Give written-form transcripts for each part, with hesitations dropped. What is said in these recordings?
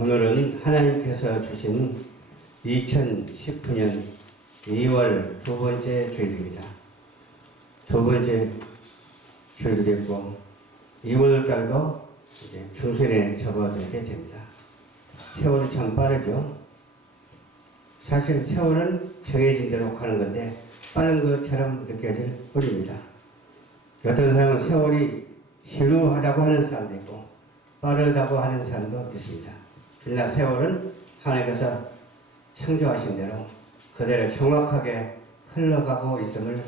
오늘은 하나님께서 주신 2019년 2월 두 번째 주일입니다. 두 번째 주일이고 2월달도 이제 중순에 접어들게 됩니다. 세월이 참 빠르죠. 사실 세월은 정해진 대로 가는 건데 빠른 것처럼 느껴질 뿐입니다. 어떤 사람은 세월이 지루하다고 하는 사람도 있고 빠르다고 하는 사람도 있습니다. 그러나 세월은 하나님께서 창조하신 대로 그대로 정확하게 흘러가고 있음을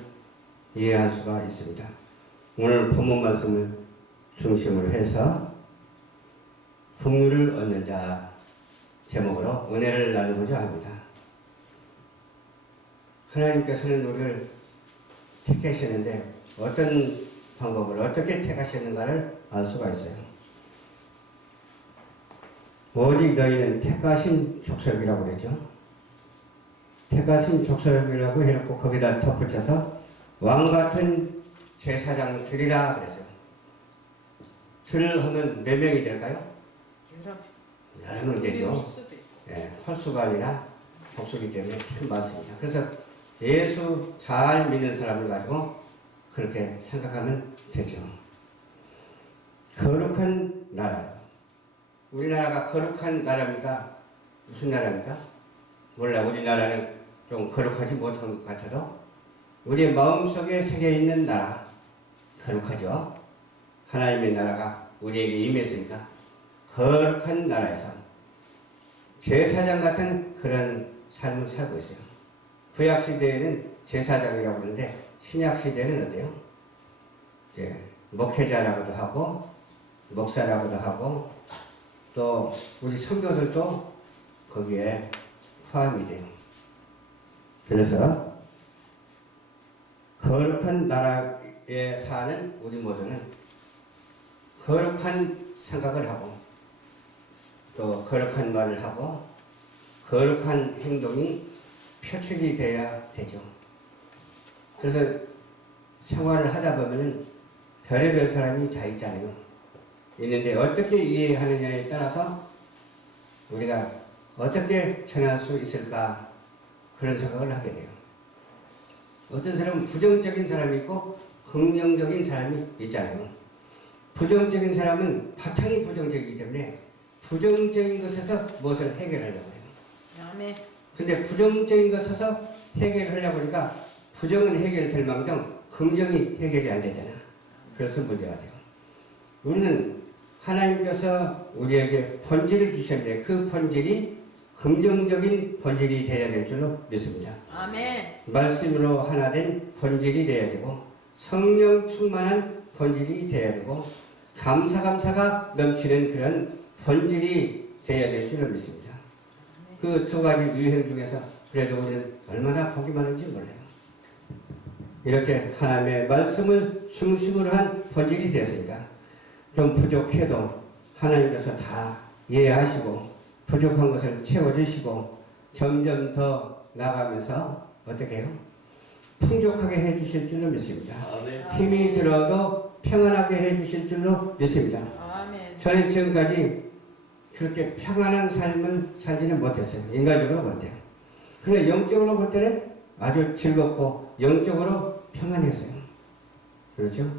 이해할 수가 있습니다. 오늘 본문 말씀을 중심으로 해서 풍류를 얻는 자 제목으로 은혜를 나누고자 합니다. 하나님께서는 우리를 택하시는데 어떤 방법을 어떻게 택하셨는가를 알 수가 있어요. 오직 너희는 택하신 족속이라고 그랬죠. 택하신 족속이라고 해놓고 거기다 덧붙여서 왕같은 제사장들이라 그랬어요. 들 하면 몇 명이 될까요? 여러 명 되죠. 예, 홀수가 아니라 복수기 때문에 참 많습니다. 그래서 예수 잘 믿는 사람을 가지고 그렇게 생각하면 되죠. 거룩한 나라. 우리나라가 거룩한 나라입니까? 무슨 나라입니까? 몰라. 우리나라는 좀 거룩하지 못한 것 같아도 우리의 마음속에 새겨있는 나라 거룩하죠. 하나님의 나라가 우리에게 임했으니까 거룩한 나라에서 제사장 같은 그런 삶을 살고 있어요. 구약시대에는 제사장이라고 하는데 신약시대는 어때요? 목회자라고도 하고 목사라고도 하고 또 우리 성도들도 거기에 포함이 돼요. 그래서 거룩한 나라에 사는 우리 모두는 거룩한 생각을 하고 또 거룩한 말을 하고 거룩한 행동이 표출이 돼야 되죠. 그래서 생활을 하다 보면 별의별 사람이 다 있잖아요. 있는데 어떻게 이해하느냐에 따라서 우리가 어떻게 전할 수 있을까 그런 생각을 하게 돼요. 어떤 사람은 부정적인 사람이 있고 긍정적인 사람이 있잖아요. 부정적인 사람은 바탕이 부정적이기 때문에 부정적인 것에서 무엇을 해결하려고 해요. 아멘. 근데 부정적인 것에서 해결하려고 하니까 부정은 해결될 망정 긍정이 해결이 안 되잖아. 그래서 문제가 돼요. 우리는 하나님께서 우리에게 본질을 주셨는데 그 본질이 긍정적인 본질이 되어야 될 줄로 믿습니다. 아멘. 말씀으로 하나 된 본질이 되어야 되고 성령 충만한 본질이 되어야 되고 감사가 넘치는 그런 본질이 되어야 될 줄로 믿습니다. 그 두 가지 유형 중에서 그래도 우리는 얼마나 복이 많은지 몰라요. 이렇게 하나님의 말씀을 중심으로 한 본질이 됐으니까 좀 부족해도 하나님께서 다 이해하시고 부족한 것을 채워주시고 점점 더 나가면서 어떻게 해요? 풍족하게 해주실 줄로 믿습니다. 아멘. 힘이 들어도 평안하게 해주실 줄로 믿습니다. 아멘. 저는 지금까지 그렇게 평안한 삶을 살지는 못했어요. 인간적으로 볼 때. 그런데 영적으로 볼 때는 아주 즐겁고 영적으로 평안했어요. 그렇죠?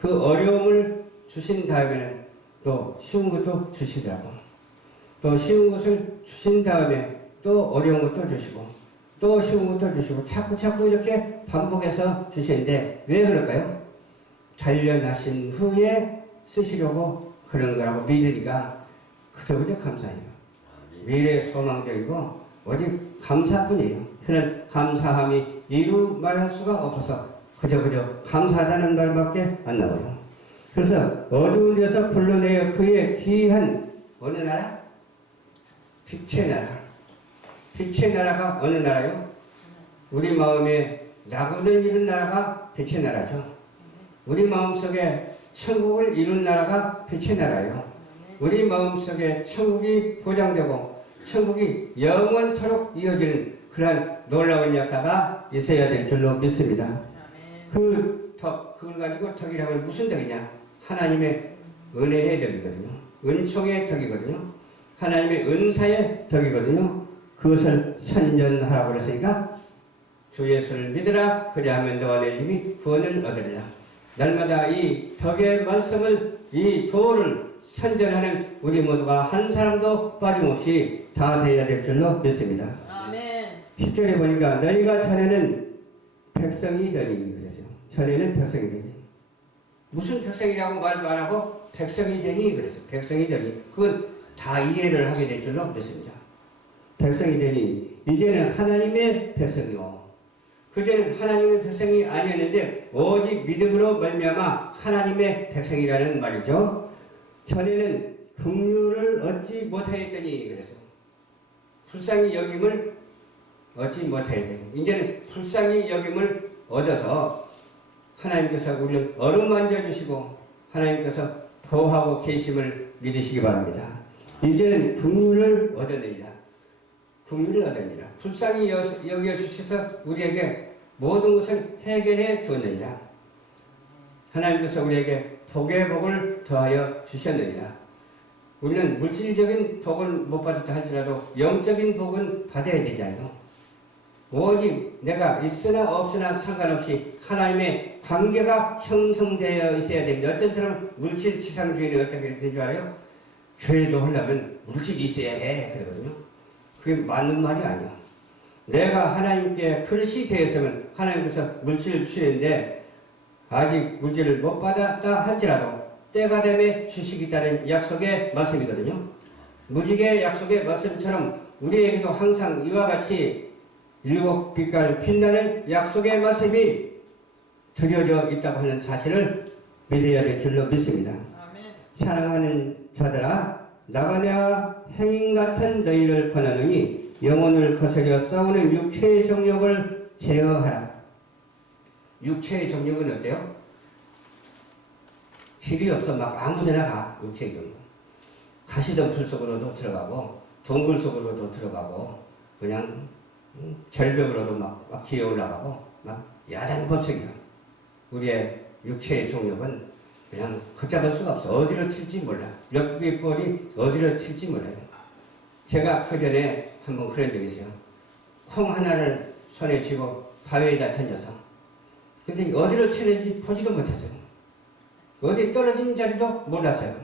그 어려움을 주신 다음에는 또 쉬운 것도 주시더라고. 또 쉬운 것을 주신 다음에 또 어려운 것도 주시고 또 쉬운 것도 주시고 자꾸 이렇게 반복해서 주시는데 왜 그럴까요? 단련하신 후에 쓰시려고 그런 거라고 믿으니까 그저 감사해요. 미래 소망적이고 오직 감사뿐이에요. 그런 감사함이 이루 말할 수가 없어서 그저 감사하다는 말밖에 안 나와요. 그래서 어두운 데서 불러내어 그의 귀한 어느 나라? 빛의 나라. 빛의 나라가 어느 나라요? 우리 마음에 나고는 이룬 나라가 빛의 나라죠. 우리 마음속에 천국을 이룬 나라가 빛의 나라예요. 우리 마음속에 천국이 보장되고 천국이 영원토록 이어지는 그러한 놀라운 역사가 있어야 될 줄로 믿습니다. 그 덕, 그걸 가지고 덕이라고 하면 무슨 덕이냐? 하나님의 은혜의 덕이거든요. 은총의 덕이거든요. 하나님의 은사의 덕이거든요. 그것을 선전하라고 그랬으니까 주 예수를 믿으라. 그리하면 너와 내 집이 구원을 얻으리라. 날마다 이 덕의 말씀을, 이 도를 선전하는 우리 모두가 한 사람도 빠짐없이 다 되어야 될 줄로 믿습니다. 아멘. 10절에 보니까 너희가 전에는 백성이 되니 그랬어요. 전에는 백성이 되니. 무슨 백성이라고 말도 안 하고 백성이 되니 그랬어요. 백성이 되니. 그건 다 이해를 하게 될 줄로 믿습니다. 백성이 되니 이제는 하나님의 백성이요. 그전에는 하나님의 백성이 아니었는데 오직 믿음으로 말미암아 하나님의 백성이라는 말이죠. 전에는 긍휼을 얻지 못하였더니 그래서 불쌍히 여김을 얻지 못하였더니 이제는 불쌍히 여김을 얻어서 하나님께서 우리를 어루만져 주시고 하나님께서 보호하고 계심을 믿으시기 바랍니다. 이제는 긍휼을 얻어내리라. 긍휼을 얻으니라. 불쌍히 여겨 주셔서 우리에게 모든 것을 해결해 주었느니라. 하나님께서 우리에게 복의 복을 더하여 주셨느니라. 우리는 물질적인 복을 못 받았다 할지라도 영적인 복은 받아야 되잖아요. 오직 내가 있으나 없으나 상관없이 하나님의 관계가 형성되어 있어야 됩니다. 어떤 사람은 물질 지상주의는 어떻게 되는 줄 알아요? 교회도 하려면 물질이 있어야 해. 그러거든요. 그게 맞는 말이 아니야. 내가 하나님께 그릇이 되었으면 하나님께서 물질을 주시는데 아직 물질을 못 받았다 할지라도 때가 되면 주시겠다는 약속의 말씀이거든요. 무지개 약속의 말씀처럼 우리에게도 항상 이와 같이 일곱 빛깔 빛나는 약속의 말씀이 드려져 있다고 하는 사실을 믿어야 될 줄로 믿습니다. 아멘. 사랑하는 자들아, 나가 내가 행인 같은 너희를 권하노니 영혼을 거스려 싸우는 육체의 정욕을 제어하라. 육체의 정욕은 어때요? 길이 없어 막 아무데나 가. 육체의 정욕. 가시덤 풀 속으로도 들어가고 동굴 속으로도 들어가고 그냥 절벽으로도 막 기어 올라가고 막 야단 법석이야. 우리의 육체의 정욕은 그냥 걷잡을 수가 없어. 어디로 튈지 몰라. 럭비 볼이 어디로 튈지 몰라요. 제가 그전에 한번 그런 적이 있어요. 콩 하나를 손에 쥐고 바위에다 던져서 근데 어디로 튀는지 보지도 못했어요. 어디 떨어진 자리도 몰랐어요.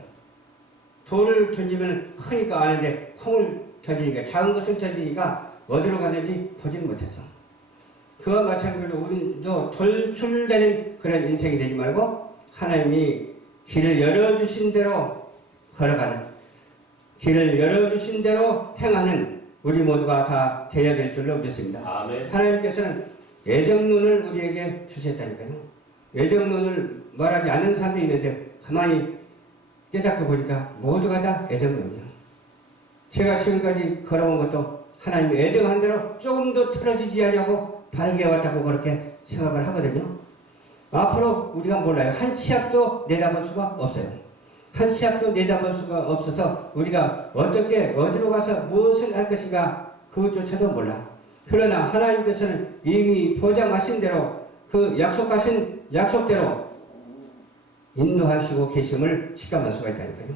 돌을 던지면 크니까 아는데 콩을 던지니까 작은 것을 던지니까 어디로 갔는지 보지는 못했어. 그와 마찬가지로 우리도 돌출되는 그런 인생이 되지 말고 하나님이 길을 열어주신 대로 걸어가는, 길을 열어주신 대로 행하는 우리 모두가 다 되어야 될 줄로 믿습니다. 아멘. 하나님께서는 애정론을 우리에게 주셨다니까요. 애정론을 말하지 않는 사람도 있는데 가만히 깨닫고 보니까 모두가 다 애정론이야. 제가 지금까지 걸어온 것도 하나님 애정한 대로 조금도 틀어지지 않냐고 바르게 왔다고 그렇게 생각을 하거든요. 앞으로 우리가 몰라요. 한 치 앞도 내다볼 수가 없어요. 한 치 앞도 내다볼 수가 없어서 우리가 어떻게 어디로 가서 무엇을 할 것인가 그것조차도 몰라. 그러나 하나님께서는 이미 보장하신 대로 그 약속하신 약속대로 인도하시고 계심을 직감할 수가 있다니까요.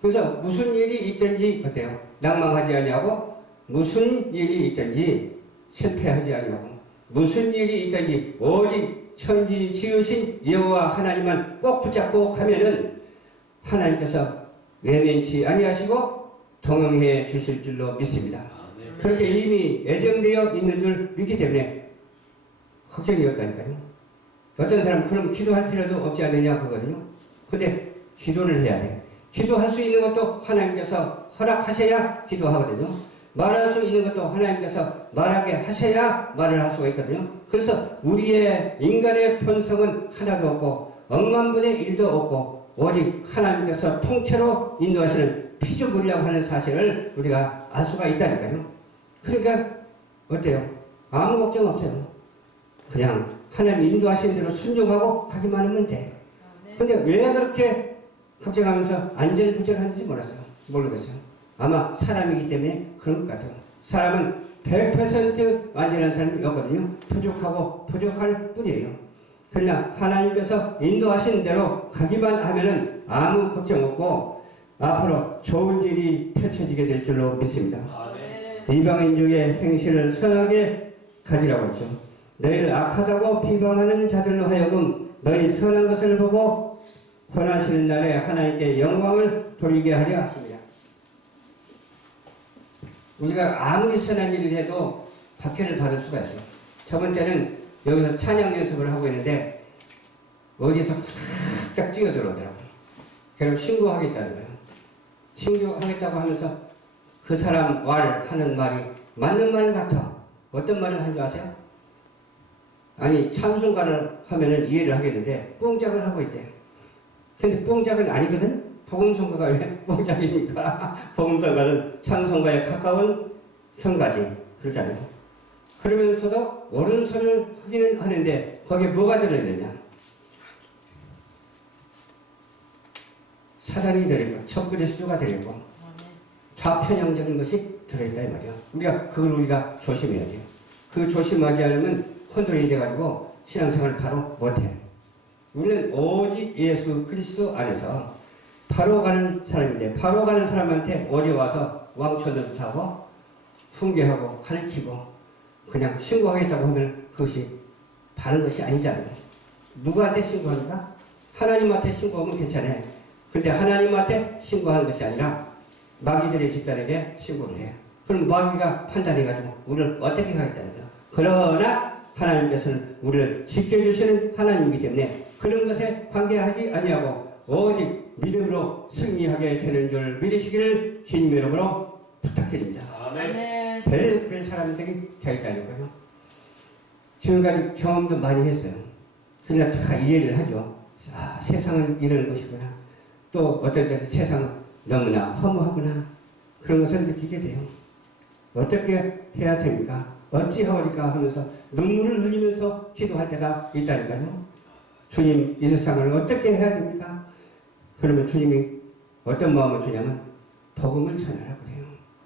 그래서 무슨 일이 있든지 어때요? 낭망하지 아니하고 무슨 일이 있든지 실패하지 아니하고 무슨 일이 있든지 오직 천지 지으신 여호와 하나님만 꼭 붙잡고 가면은 하나님께서 외면치 아니하시고 동행해 주실 줄로 믿습니다. 그렇게 이미 애정되어 있는 줄 믿기 때문에 걱정이 없다니까요. 어떤 사람은 그럼 기도할 필요도 없지 않느냐 그거거든요. 근데 기도를 해야 돼. 기도할 수 있는 것도 하나님께서 허락하셔야 기도하거든요. 말할 수 있는 것도 하나님께서 말하게 하셔야 말을 할 수가 있거든요. 그래서 우리의 인간의 본성은 하나도 없고 억만분의 일도 없고 오직 하나님께서 통째로 인도하시는 피조물이라고 하는 사실을 우리가 알 수가 있다니까요. 그러니까 어때요? 아무 걱정 없어요. 그냥 하나님 인도하시는 대로 순종하고 가기만 하면 돼. 근데 왜 그렇게 걱정하면서 안절부절한지 모르겠어요. 아마 사람이기 때문에 그런 것 같아요. 사람은 100% 완전한 사람이 없거든요. 부족하고 부족할 뿐이에요. 그러나 하나님께서 인도하시는 대로 가기만 하면은 아무 걱정 없고 앞으로 좋은 일이 펼쳐지게 될 줄로 믿습니다. 아멘. 이방인족의 행실을 선하게 가지라고 했죠. 너희를 악하다고 비방하는 자들로 하여금 너희 선한 것을 보고 권하시는 날에 하나님께 영광을 돌리게 하려 하십니다. 우리가 아무리 선한 일을 해도 박해를 받을 수가 있어요. 저번 때는 여기서 찬양 연습을 하고 있는데 어디서 쫙 뛰어들어오더라고요. 그래서 신고하겠다는 거예요. 신고하겠다고 하면서 그 사람 하는 말이 맞는 말 같아. 어떤 말을 한 줄 아세요? 아니 찬송가를 하면은 이해를 하겠는데 뽕짝을 하고 있대요. 근데 뽕짝은 아니거든? 복음성가가 왜 뽕짝이니까? 복음성가는 찬송가에 가까운 성가지 그러잖아요. 그러면서도 오른손을 하기는 하는데 거기에 뭐가 들어있느냐? 사단이 들어있고 척그리스도가 들어있고 아멘. 좌편향적인 것이 들어있다 이 말이야. 우리가 조심해야 돼요. 그 조심하지 않으면 혼돈이 돼가지고 신앙생활을 바로 못해. 우리는 오직 예수 그리스도 안에서 바로 가는 사람인데 바로 가는 사람한테 어려워서 왕초도 하고 훈계하고 가르치고 그냥 신고하겠다고 하면 그것이 바른 것이 아니잖아요. 누구한테 신고합니까? 하나님한테 신고하면 괜찮아요. 근데 하나님한테 신고하는 것이 아니라 마귀들의 집단에게 신고를 해요. 그럼 마귀가 판단해가지고 우리를 어떻게 하겠다는 거죠. 그러나 하나님께서는 우리를 지켜주시는 하나님이기 때문에 그런 것에 관계하지 아니하고 오직 믿음으로 승리하게 되는 줄 믿으시기를 주님 이름으로 부탁드립니다. 아멘. 별 사람들이 되어있다는 거예요. 지금까지 경험도 많이 했어요. 그러나 다 이해를 하죠. 아, 세상은 이런 것이구나. 또 어떨 때는 세상은 너무나 허무하구나. 그런 것을 느끼게 돼요. 어떻게 해야 됩니까? 어찌하오리까 하면서 눈물을 흘리면서 기도할 때가 있다니까요. 주님, 이 세상을 어떻게 해야 됩니까? 그러면 주님이 어떤 마음을 주냐면 복음을 전하라 그래요.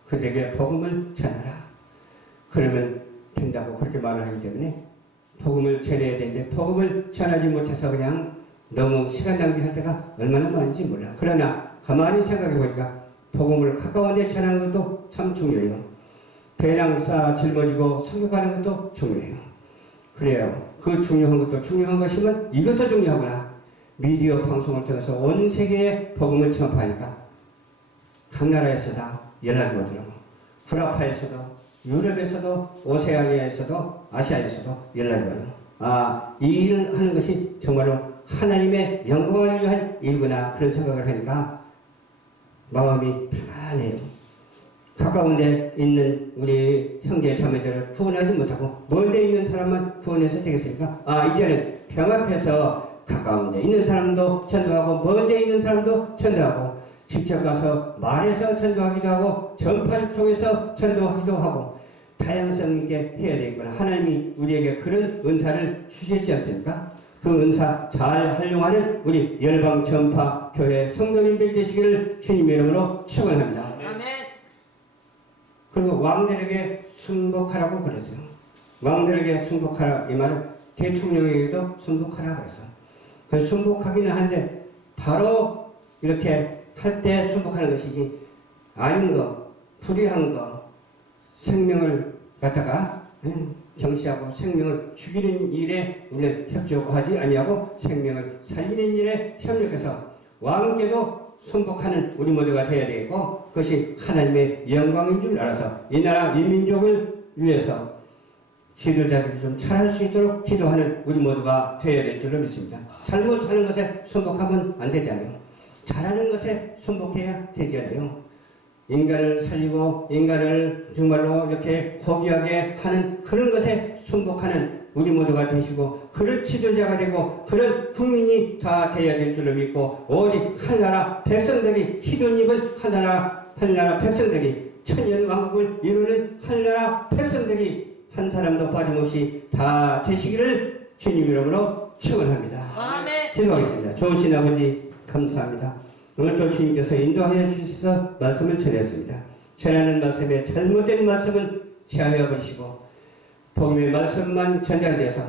그들에게 복음을 전하라. 그러면 된다고 그렇게 말을 하기 때문에 복음을 전해야 되는데 복음을 전하지 못해서 그냥 너무 시간 낭비할 때가 얼마나 많은지 몰라. 그러나 가만히 생각해 보니까 복음을 가까운 데 전하는 것도 참 중요해요. 배낭 쌓아 짊어지고 설교가는 것도 중요해요. 그래요. 그 중요한 것도 중요한 것이면 이것도 중요하구나. 미디어 방송을 통해서 온 세계에 복음을 전파하니까 각 나라에서 다 연락이 오더라고. 구라파에서도 유럽에서도 오세아니아에서도 아시아에서도 연락이 와요. 아, 이 일을 하는 것이 정말로 하나님의 영광을 위한 일구나 그런 생각을 하니까 마음이 편안해요. 가까운 데 있는 우리 형제 자매들을 구원하지 못하고 먼 데 있는 사람만 구원해서 되겠습니까? 아, 이제는 병합해서 가까운 데 있는 사람도 전도하고 먼 데 있는 사람도 전도하고 직접 가서 말해서 전도하기도 하고 전파를 통해서 전도하기도 하고 다양성 있게 해야 되겠구나. 하나님이 우리에게 그런 은사를 주셨지 않습니까? 그 은사 잘 활용하는 우리 열방 전파 교회 성도님들 되시기를 주님의 이름으로 축원합니다. 아멘. 그리고 왕들에게 순복하라고 그랬어요. 왕들에게 순복하라 이 말은 대통령에게도 순복하라 그랬어요. 그 순복하기는 한데 바로 이렇게 할 때 순복하는 것이지 아닌 거, 불의한 거, 생명을 갖다가 경시하고 생명을 죽이는 일에 우리는 협조하지 아니하고 생명을 살리는 일에 협력해서 왕께도 순복하는 우리 모두가 되어야 되겠고 그것이 하나님의 영광인 줄 알아서 이 나라 민민족을 위해서 지도자들이 좀 잘할 수 있도록 기도하는 우리 모두가 되어야 될 줄로 믿습니다. 잘못하는 것에 순복하면 안 되잖아요. 잘하는 것에 순복해야 되잖아요. 인간을 살리고 인간을 정말로 이렇게 고귀하게 하는 그런 것에 순복하는 우리 모두가 되시고 그런 지도자가 되고 그런 국민이 다 되어야 될 줄로 믿고 오직 한나라 백성들이 휘둔 입은 한나라 백성들이 천년왕국을 이루는 한나라 백성들이 한 사람도 빠짐없이 다 되시기를 주님 이름으로 축원합니다. 아멘. 기도하겠습니다. 좋으신 아버지 감사합니다. 오늘도 주님께서 인도하여 주셔서 말씀을 전했습니다. 전하는 말씀에 잘못된 말씀을 제하여 버리시고 복음의 말씀만 전달돼서